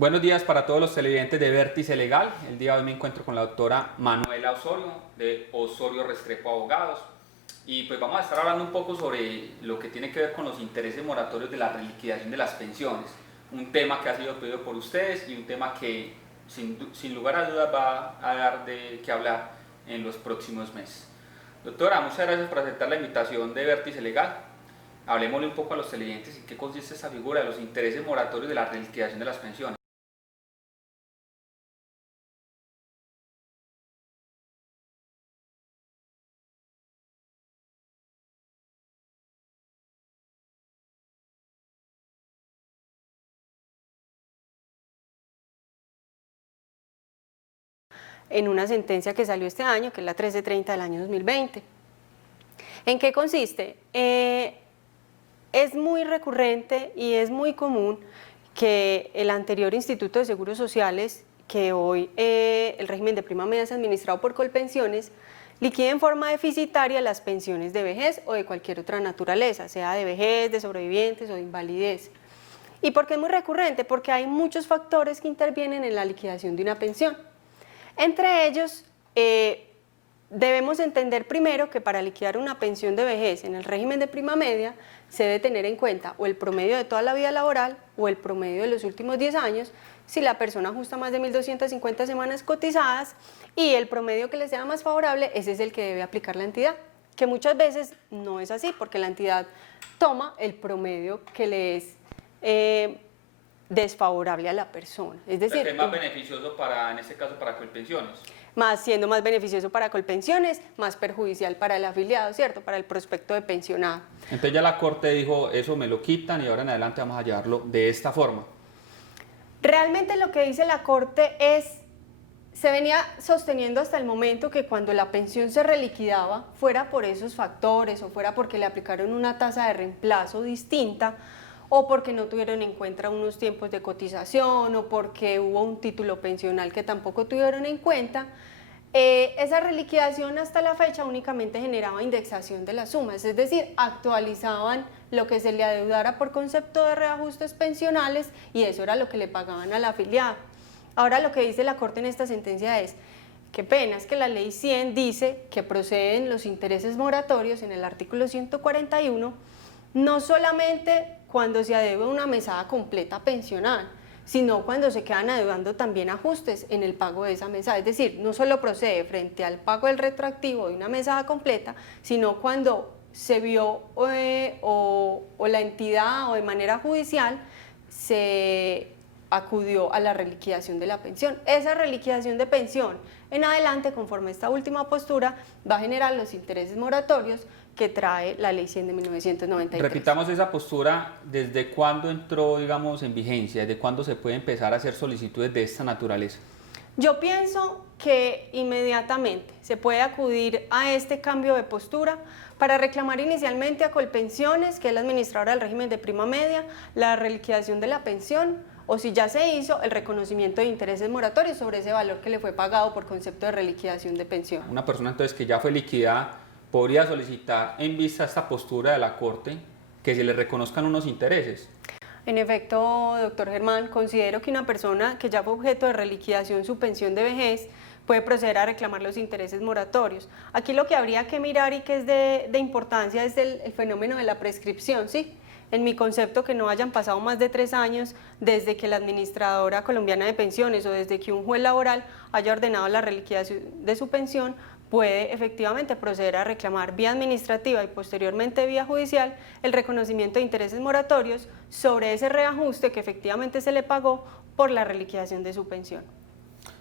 Buenos días para todos los televidentes de Vértice Legal. El día de hoy me encuentro con la doctora Manuela Osorio de Osorio Restrepo Abogados y pues vamos a estar hablando un poco sobre lo que tiene que ver con los intereses moratorios de la reliquidación de las pensiones, un tema que ha sido pedido por ustedes y un tema que sin lugar a dudas va a dar de qué hablar en los próximos meses. Doctora, muchas gracias por aceptar la invitación de Vértice Legal. Hablemosle un poco a los televidentes en qué consiste esta figura de los intereses moratorios de la reliquidación de las pensiones. En una sentencia que salió este año, que es la 1330 del año 2020. ¿En qué consiste? Es muy recurrente y es muy común que el anterior Instituto de Seguros Sociales, que hoy el régimen de prima media es administrado por Colpensiones, liquide en forma deficitaria las pensiones de vejez o de cualquier otra naturaleza, sea de vejez, de sobrevivientes o de invalidez. ¿Y por qué es muy recurrente? Porque hay muchos factores que intervienen en la liquidación de una pensión. Entre ellos, debemos entender primero que para liquidar una pensión de vejez en el régimen de prima media se debe tener en cuenta o el promedio de toda la vida laboral o el promedio de los últimos 10 años, si la persona ajusta más de 1.250 semanas cotizadas y el promedio que le sea más favorable, ese es el que debe aplicar la entidad, que muchas veces no es así porque la entidad toma el promedio que le es desfavorable a la persona. Es decir, Es más beneficioso para, en este caso, para Colpensiones. Siendo más beneficioso para Colpensiones, más perjudicial para el afiliado, ¿cierto? Para el prospecto de pensionado. Entonces ya la Corte dijo, eso me lo quitan y ahora en adelante vamos a llevarlo de esta forma. Realmente lo que dice la Corte se venía sosteniendo hasta el momento que cuando la pensión se reliquidaba, fuera por esos factores o fuera porque le aplicaron una tasa de reemplazo distinta, o porque no tuvieron en cuenta unos tiempos de cotización, o porque hubo un título pensional que tampoco tuvieron en cuenta, esa reliquidación hasta la fecha únicamente generaba indexación de las sumas, es decir, actualizaban lo que se le adeudara por concepto de reajustes pensionales y eso era lo que le pagaban al afiliado. Ahora lo que dice la Corte en esta sentencia es, qué pena, es que la ley 100 dice que proceden los intereses moratorios en el artículo 141, no solamente cuando se adeuda una mesada completa pensional, sino cuando se quedan adeudando también ajustes en el pago de esa mesada. Es decir, no solo procede frente al pago del retroactivo de una mesada completa, sino cuando se vio o la entidad o de manera judicial se acudió a la reliquidación de la pensión. Esa reliquidación de pensión en adelante, conforme a esta última postura, va a generar los intereses moratorios que trae la ley 100 de 1993. Repitamos esa postura, ¿desde cuándo entró, digamos, en vigencia? ¿Desde cuándo se puede empezar a hacer solicitudes de esta naturaleza? Yo pienso que inmediatamente se puede acudir a este cambio de postura para reclamar inicialmente a Colpensiones, que es la administradora del régimen de prima media, la reliquidación de la pensión, o si ya se hizo, el reconocimiento de intereses moratorios sobre ese valor que le fue pagado por concepto de reliquidación de pensión. Una persona entonces que ya fue liquidada podría solicitar en vista a esta postura de la Corte que se le reconozcan unos intereses. En efecto, doctor Germán, considero que una persona que ya fue objeto de reliquidación su pensión de vejez puede proceder a reclamar los intereses moratorios. Aquí lo que habría que mirar y que es de importancia es el fenómeno de la prescripción, ¿sí? En mi concepto, que no hayan pasado más de 3 años desde que la administradora colombiana de pensiones o desde que un juez laboral haya ordenado la reliquidación de su pensión, puede efectivamente proceder a reclamar vía administrativa y posteriormente vía judicial el reconocimiento de intereses moratorios sobre ese reajuste que efectivamente se le pagó por la reliquidación de su pensión.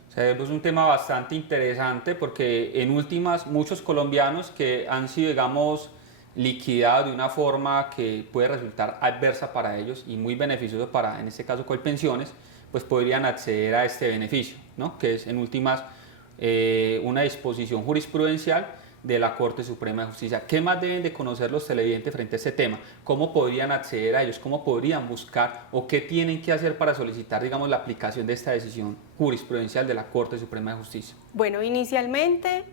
O sea, es un tema bastante interesante porque en últimas muchos colombianos que han sido, digamos, liquidados de una forma que puede resultar adversa para ellos y muy beneficioso para, en este caso, Colpensiones, pues podrían acceder a este beneficio, ¿no? Que es en últimas una disposición jurisprudencial de la Corte Suprema de Justicia. ¿Qué más deben de conocer los televidentes frente a este tema? ¿Cómo podrían acceder a ellos? ¿Cómo podrían buscar o qué tienen que hacer para solicitar, digamos, la aplicación de esta decisión jurisprudencial de la Corte Suprema de Justicia? Bueno, inicialmente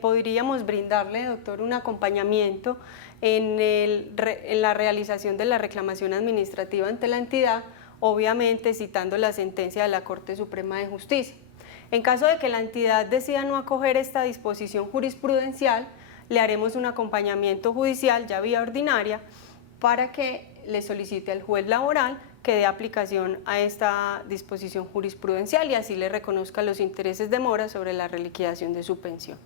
podríamos brindarle, doctor, un acompañamiento en la realización de la reclamación administrativa ante la entidad obviamente citando la sentencia de la Corte Suprema de Justicia. En caso de que la entidad decida no acoger esta disposición jurisprudencial, le haremos un acompañamiento judicial ya vía ordinaria para que le solicite al juez laboral que dé aplicación a esta disposición jurisprudencial y así le reconozca los intereses de mora sobre la reliquidación de su pensión.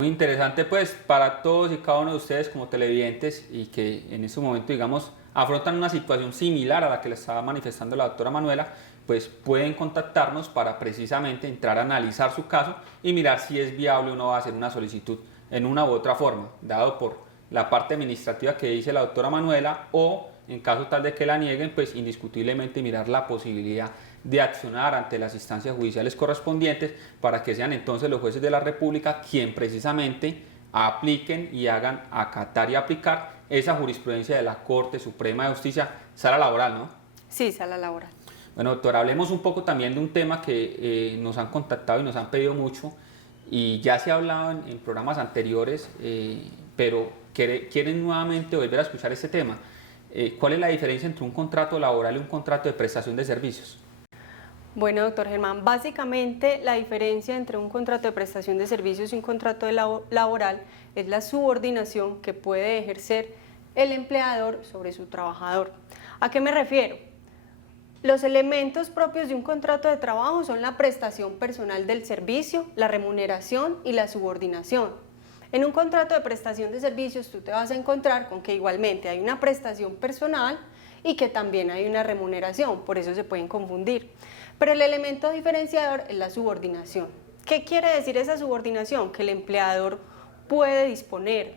Muy interesante pues para todos y cada uno de ustedes como televidentes y que en este momento digamos afrontan una situación similar a la que le estaba manifestando la doctora Manuela, pues pueden contactarnos para precisamente entrar a analizar su caso y mirar si es viable o no va a hacer una solicitud en una u otra forma, dado por la parte administrativa que dice la doctora Manuela, o en caso tal de que la nieguen, pues indiscutiblemente mirar la posibilidad de accionar ante las instancias judiciales correspondientes para que sean entonces los jueces de la República quien precisamente apliquen y hagan acatar y aplicar esa jurisprudencia de la Corte Suprema de Justicia, sala laboral, ¿no? Sí, sala laboral. Bueno, doctora, hablemos un poco también de un tema que nos han contactado y nos han pedido mucho y ya se ha hablado en programas anteriores, pero quieren nuevamente volver a escuchar este tema. ¿Cuál es la diferencia entre un contrato laboral y un contrato de prestación de servicios? Bueno, doctor Germán, básicamente la diferencia entre un contrato de prestación de servicios y un contrato laboral es la subordinación que puede ejercer el empleador sobre su trabajador. ¿A qué me refiero? Los elementos propios de un contrato de trabajo son la prestación personal del servicio, la remuneración y la subordinación. En un contrato de prestación de servicios tú te vas a encontrar con que igualmente hay una prestación personal y que también hay una remuneración, por eso se pueden confundir. Pero el elemento diferenciador es la subordinación. ¿Qué quiere decir esa subordinación? Que el empleador puede disponer,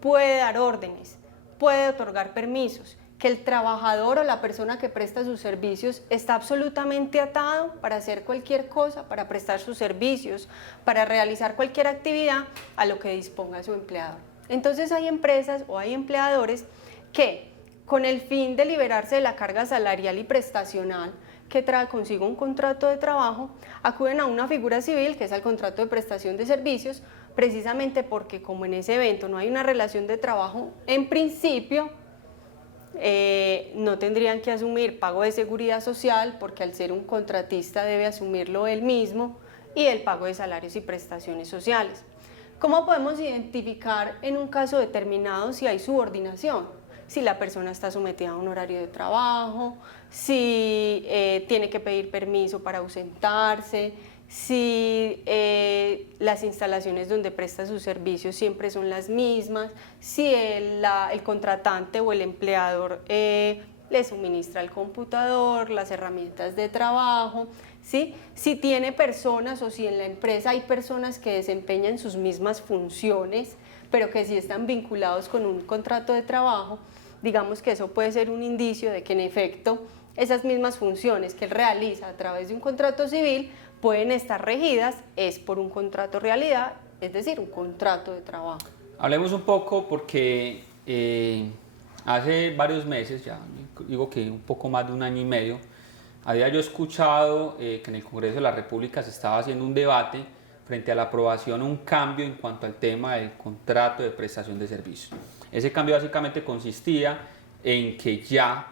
puede dar órdenes, puede otorgar permisos, que el trabajador o la persona que presta sus servicios está absolutamente atado para hacer cualquier cosa, para prestar sus servicios, para realizar cualquier actividad a lo que disponga su empleador. Entonces hay empresas o hay empleadores que, con el fin de liberarse de la carga salarial y prestacional que trae consigo un contrato de trabajo, acuden a una figura civil que es el contrato de prestación de servicios, precisamente porque como en ese evento no hay una relación de trabajo, en principio no tendrían que asumir pago de seguridad social porque al ser un contratista debe asumirlo él mismo y el pago de salarios y prestaciones sociales. ¿Cómo podemos identificar en un caso determinado si hay subordinación? Si la persona está sometida a un horario de trabajo, si tiene que pedir permiso para ausentarse, si las instalaciones donde presta sus servicios siempre son las mismas, si el contratante o el empleador le suministra el computador, las herramientas de trabajo, ¿sí? Si tiene personas o si en la empresa hay personas que desempeñan sus mismas funciones, pero que sí están vinculados con un contrato de trabajo, digamos que eso puede ser un indicio de que en efecto esas mismas funciones que él realiza a través de un contrato civil pueden estar regidas es por un contrato realidad, es decir, un contrato de trabajo. Hablemos un poco porque hace varios meses, ya digo que un poco más de un año y medio, había yo escuchado que en el Congreso de la República se estaba haciendo un debate frente a la aprobación de un cambio en cuanto al tema del contrato de prestación de servicios. Ese cambio básicamente consistía en que ya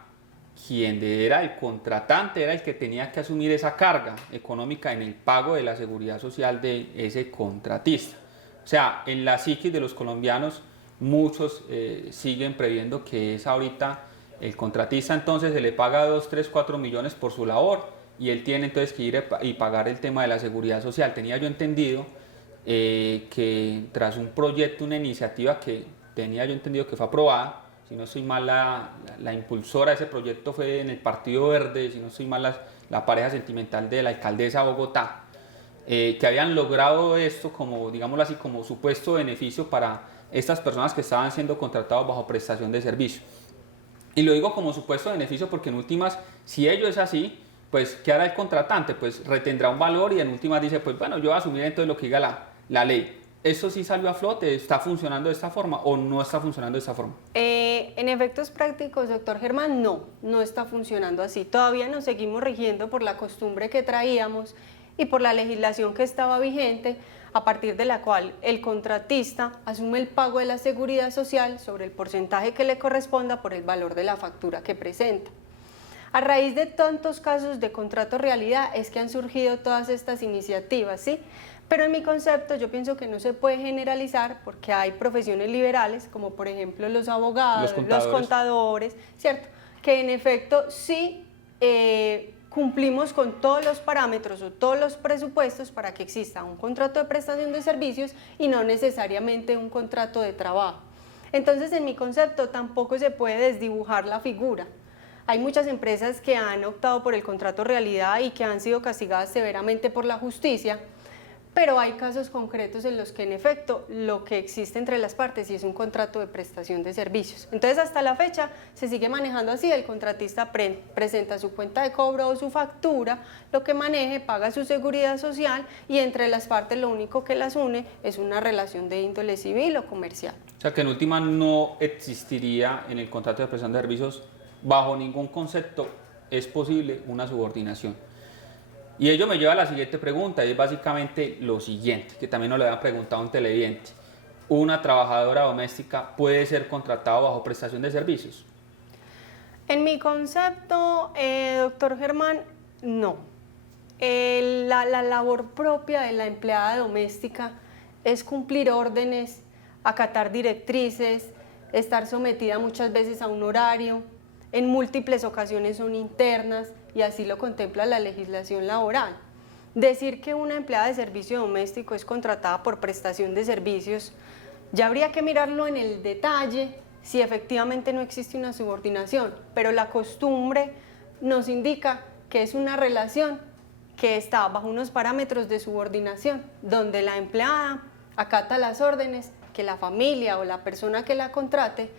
quien era el contratante era el que tenía que asumir esa carga económica en el pago de la seguridad social de ese contratista. O sea, en la psiquis de los colombianos muchos siguen previendo que es ahorita el contratista entonces se le paga 2, 3, 4 millones por su labor y él tiene entonces que ir y pagar el tema de la seguridad social. Tenía yo entendido que tras un proyecto, una iniciativa que tenía yo entendido que fue aprobada, si no estoy mal, la impulsora de ese proyecto fue en el Partido Verde, si no estoy mal, la pareja sentimental de la alcaldesa de Bogotá, que habían logrado esto como, digámoslo así, como supuesto beneficio para estas personas que estaban siendo contratados bajo prestación de servicio. Y lo digo como supuesto beneficio porque en últimas, si ello es así, pues ¿qué hará el contratante? Pues retendrá un valor y en últimas dice, pues bueno, yo voy a asumir entonces lo que diga la ley. ¿Esto sí salió a flote? ¿Está funcionando de esta forma o no está funcionando de esta forma? En efectos prácticos, doctor Germán, no está funcionando así. Todavía nos seguimos rigiendo por la costumbre que traíamos y por la legislación que estaba vigente, a partir de la cual el contratista asume el pago de la seguridad social sobre el porcentaje que le corresponda por el valor de la factura que presenta. A raíz de tantos casos de contrato realidad es que han surgido todas estas iniciativas, ¿sí? Pero en mi concepto yo pienso que no se puede generalizar porque hay profesiones liberales, como por ejemplo los abogados, los contadores, ¿cierto? Que en efecto sí cumplimos con todos los parámetros o todos los presupuestos para que exista un contrato de prestación de servicios y no necesariamente un contrato de trabajo. Entonces, en mi concepto tampoco se puede desdibujar la figura. Hay muchas empresas que han optado por el contrato realidad y que han sido castigadas severamente por la justicia, pero hay casos concretos en los que en efecto lo que existe entre las partes y es un contrato de prestación de servicios. Entonces hasta la fecha se sigue manejando así, el contratista presenta su cuenta de cobro o su factura, lo que maneje, paga su seguridad social y entre las partes lo único que las une es una relación de índole civil o comercial. O sea que en última no existiría en el contrato de prestación de servicios bajo ningún concepto es posible una subordinación. Y ello me lleva a la siguiente pregunta, y es básicamente lo siguiente, que también nos lo habían preguntado un televidente. ¿Una trabajadora doméstica puede ser contratada bajo prestación de servicios? En mi concepto, doctor Germán, no. La labor propia de la empleada doméstica es cumplir órdenes, acatar directrices, estar sometida muchas veces a un horario, en múltiples ocasiones son internas, y así lo contempla la legislación laboral. Decir que una empleada de servicio doméstico es contratada por prestación de servicios, ya habría que mirarlo en el detalle si efectivamente no existe una subordinación, pero la costumbre nos indica que es una relación que está bajo unos parámetros de subordinación, donde la empleada acata las órdenes que la familia o la persona que la contrate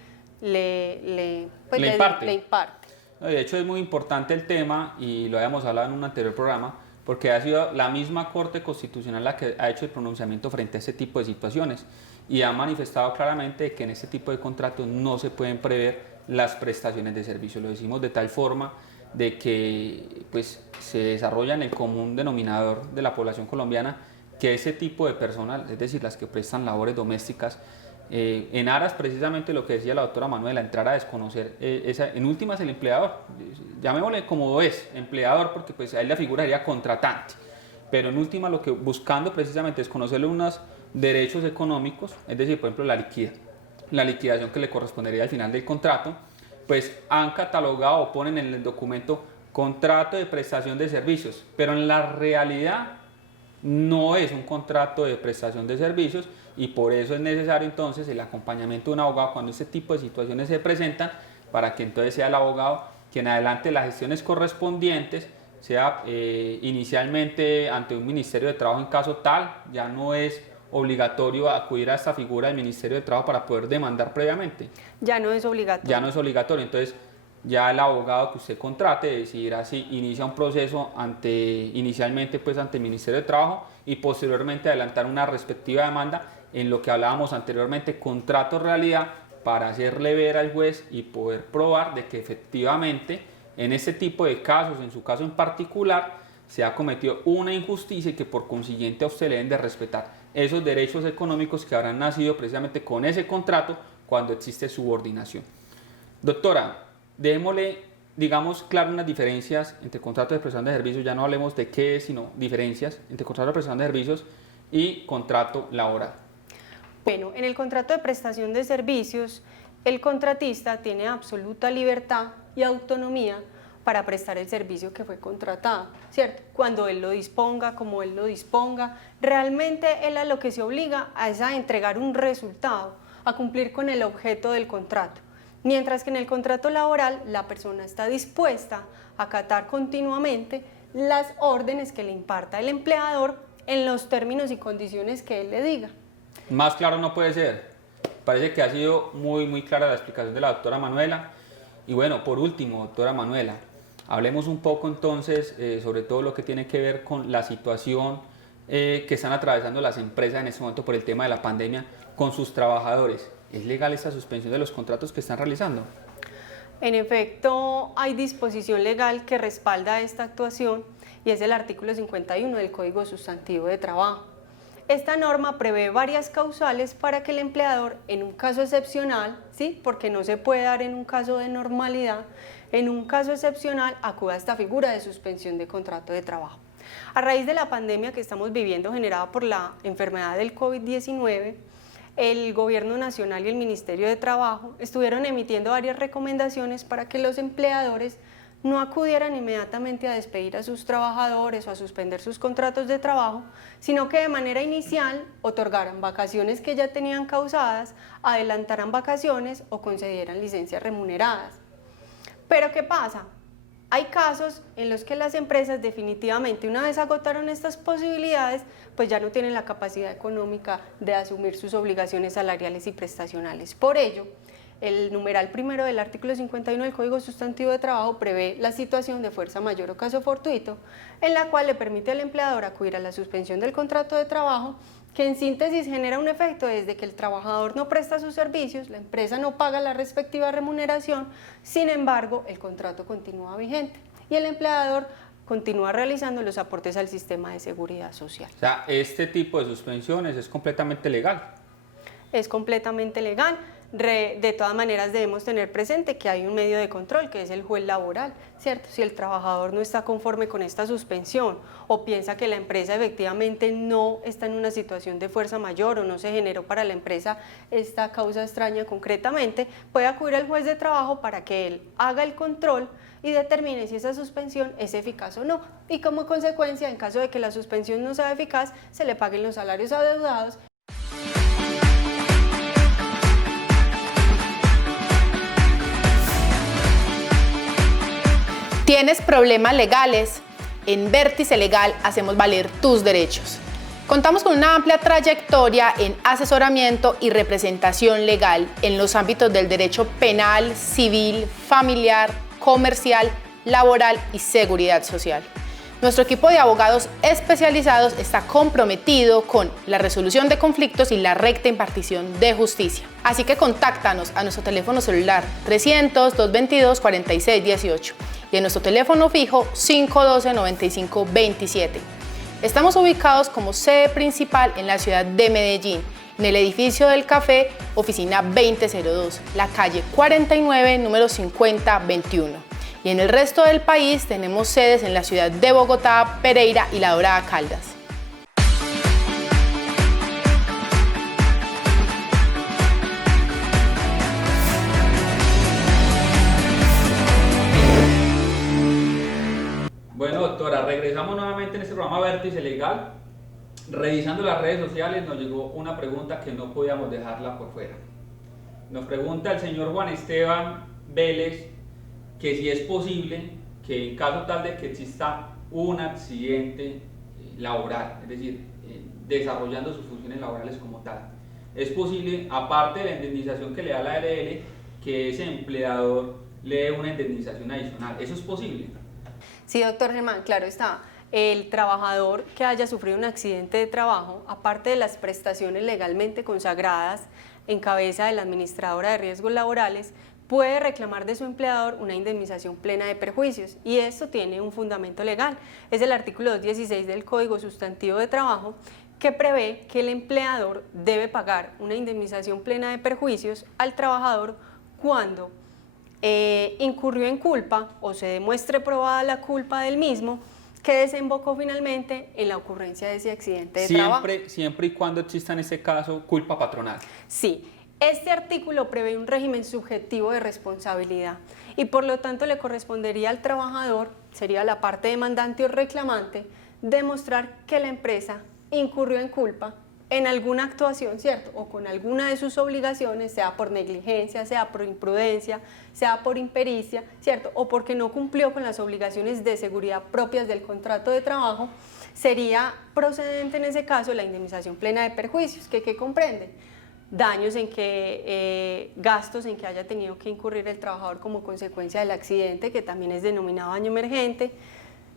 le imparte. De hecho es muy importante el tema y lo habíamos hablado en un anterior programa porque ha sido la misma Corte Constitucional la que ha hecho el pronunciamiento frente a este tipo de situaciones y ha manifestado claramente que en este tipo de contratos no se pueden prever las prestaciones de servicio. Lo decimos de tal forma de que pues, se desarrolla en el común denominador de la población colombiana que ese tipo de personas, es decir, las que prestan labores domésticas, en aras precisamente lo que decía la doctora Manuela, entrar a desconocer, en últimas el empleador, llamémosle como es, empleador, porque pues ahí la figura sería contratante, pero en últimas lo que buscando precisamente es conocerle unos derechos económicos, es decir, por ejemplo la liquidación que le correspondería al final del contrato, pues han catalogado o ponen en el documento contrato de prestación de servicios, pero en la realidad no es un contrato de prestación de servicios y por eso es necesario entonces el acompañamiento de un abogado cuando este tipo de situaciones se presentan para que entonces sea el abogado quien adelante las gestiones correspondientes, sea inicialmente ante un Ministerio de Trabajo en caso tal, ya no es obligatorio acudir a esta figura del Ministerio de Trabajo para poder demandar previamente. Ya no es obligatorio. Ya no es obligatorio, entonces ya el abogado que usted contrate decidirá si inicia un proceso inicialmente pues ante el Ministerio de Trabajo y posteriormente adelantar una respectiva demanda en lo que hablábamos anteriormente, contrato realidad, para hacerle ver al juez y poder probar de que efectivamente en este tipo de casos, en su caso en particular, se ha cometido una injusticia y que por consiguiente a usted le deben de respetar esos derechos económicos que habrán nacido precisamente con ese contrato cuando existe subordinación. Doctora, démosle, digamos, claro unas diferencias entre contrato de prestación de servicios, ya no hablemos de qué es, sino diferencias entre contrato de prestación de servicios y contrato laboral. Bueno, en el contrato de prestación de servicios, el contratista tiene absoluta libertad y autonomía para prestar el servicio que fue contratado, ¿cierto? Cuando él lo disponga, como él lo disponga, realmente él a lo que se obliga es a entregar un resultado, a cumplir con el objeto del contrato. Mientras que en el contrato laboral la persona está dispuesta a acatar continuamente las órdenes que le imparta el empleador en los términos y condiciones que él le diga. Más claro no puede ser. Parece que ha sido muy clara la explicación de la doctora Manuela. Y bueno, por último, doctora Manuela, hablemos un poco entonces sobre todo lo que tiene que ver con la situación que están atravesando las empresas en este momento por el tema de la pandemia con sus trabajadores. ¿Es legal esta suspensión de los contratos que están realizando? En efecto, hay disposición legal que respalda esta actuación y es el artículo 51 del Código Sustantivo de Trabajo. esta norma prevé varias causales para que el empleador, en un caso excepcional, ¿sí? Porque no se puede dar en un caso de normalidad, en un caso excepcional acuda a esta figura de suspensión de contrato de trabajo. A raíz de la pandemia que estamos viviendo generada por la enfermedad del COVID-19, el Gobierno Nacional y el Ministerio de Trabajo estuvieron emitiendo varias recomendaciones para que los empleadores no acudieran inmediatamente a despedir a sus trabajadores o a suspender sus contratos de trabajo, sino que de manera inicial otorgaran vacaciones que ya tenían causadas, adelantaran vacaciones o concedieran licencias remuneradas. Pero ¿qué pasa? Hay casos en los que las empresas definitivamente, una vez agotaron estas posibilidades, pues ya no tienen la capacidad económica de asumir sus obligaciones salariales y prestacionales. Por ello, el numeral primero del artículo 51 del Código Sustantivo de Trabajo prevé la situación de fuerza mayor o caso fortuito, en la cual le permite al empleador acudir a la suspensión del contrato de trabajo, que en síntesis genera un efecto desde que el trabajador no presta sus servicios, la empresa no paga la respectiva remuneración, sin embargo, el contrato continúa vigente y el empleador continúa realizando los aportes al sistema de seguridad social. O sea, este tipo de suspensiones es completamente legal. Es completamente legal. De todas maneras debemos tener presente que hay un medio de control que es el juez laboral, ¿cierto? Si el trabajador no está conforme con esta suspensión o piensa que la empresa efectivamente no está en una situación de fuerza mayor o no se generó para la empresa esta causa extraña concretamente, puede acudir al juez de trabajo para que él haga el control y determine si esa suspensión es eficaz o no. Y como consecuencia, en caso de que la suspensión no sea eficaz, se le paguen los salarios adeudados. ¿Tienes problemas legales? En Vértice Legal hacemos valer tus derechos. Contamos con una amplia trayectoria en asesoramiento y representación legal en los ámbitos del derecho penal, civil, familiar, comercial, laboral y seguridad social. Nuestro equipo de abogados especializados está comprometido con la resolución de conflictos y la recta impartición de justicia. Así que contáctanos a nuestro teléfono celular 300-222-4618 y en nuestro teléfono fijo 512-9527. Estamos ubicados como sede principal en la ciudad de Medellín, en el edificio del Café, oficina 2002, la calle 49, número 5021. Y en el resto del país tenemos sedes en la ciudad de Bogotá, Pereira y La Dorada Caldas. Bueno, doctora, regresamos nuevamente en este programa Vértice Legal. Revisando las redes sociales nos llegó una pregunta que no podíamos dejarla por fuera. Nos pregunta el señor Juan Esteban Vélez que si es posible que en caso tal de que exista un accidente laboral, es decir, desarrollando sus funciones laborales como tal, es posible, aparte de la indemnización que le da la ARL, que ese empleador le dé una indemnización adicional. ¿Eso es posible? Sí, doctor Germán, claro está. El trabajador que haya sufrido un accidente de trabajo, aparte de las prestaciones legalmente consagradas en cabeza de la administradora de riesgos laborales, puede reclamar de su empleador una indemnización plena de perjuicios y esto tiene un fundamento legal. Es el artículo 216 del Código Sustantivo de Trabajo que prevé que el empleador debe pagar una indemnización plena de perjuicios al trabajador cuando incurrió en culpa o se demuestre probada la culpa del mismo que desembocó finalmente en la ocurrencia de ese accidente de trabajo. Siempre y cuando exista en ese caso culpa patronal. Sí. Este artículo prevé un régimen subjetivo de responsabilidad y por lo tanto le correspondería al trabajador, sería la parte demandante o reclamante, demostrar que la empresa incurrió en culpa en alguna actuación, ¿cierto? O con alguna de sus obligaciones, sea por negligencia, sea por imprudencia, sea por impericia, ¿cierto? O porque no cumplió con las obligaciones de seguridad propias del contrato de trabajo, sería procedente en ese caso la indemnización plena de perjuicios, ¿qué comprende? Daños en que, gastos en que haya tenido que incurrir el trabajador como consecuencia del accidente, que también es denominado daño emergente.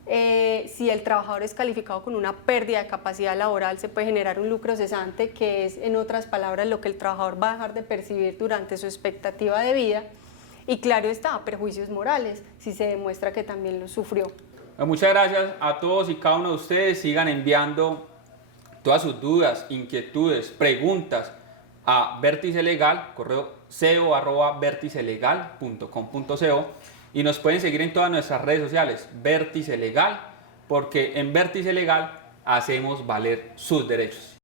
Si el trabajador es calificado con una pérdida de capacidad laboral, se puede generar un lucro cesante, que es, en otras palabras, lo que el trabajador va a dejar de percibir durante su expectativa de vida. Y claro está, perjuicios morales, si se demuestra que también los sufrió. Muchas gracias a todos y cada uno de ustedes. Sigan enviando todas sus dudas, inquietudes, preguntas a Vértice Legal, correo ceo@verticelegal.com.co, y nos pueden seguir en todas nuestras redes sociales, Vértice Legal, porque en Vértice Legal hacemos valer sus derechos.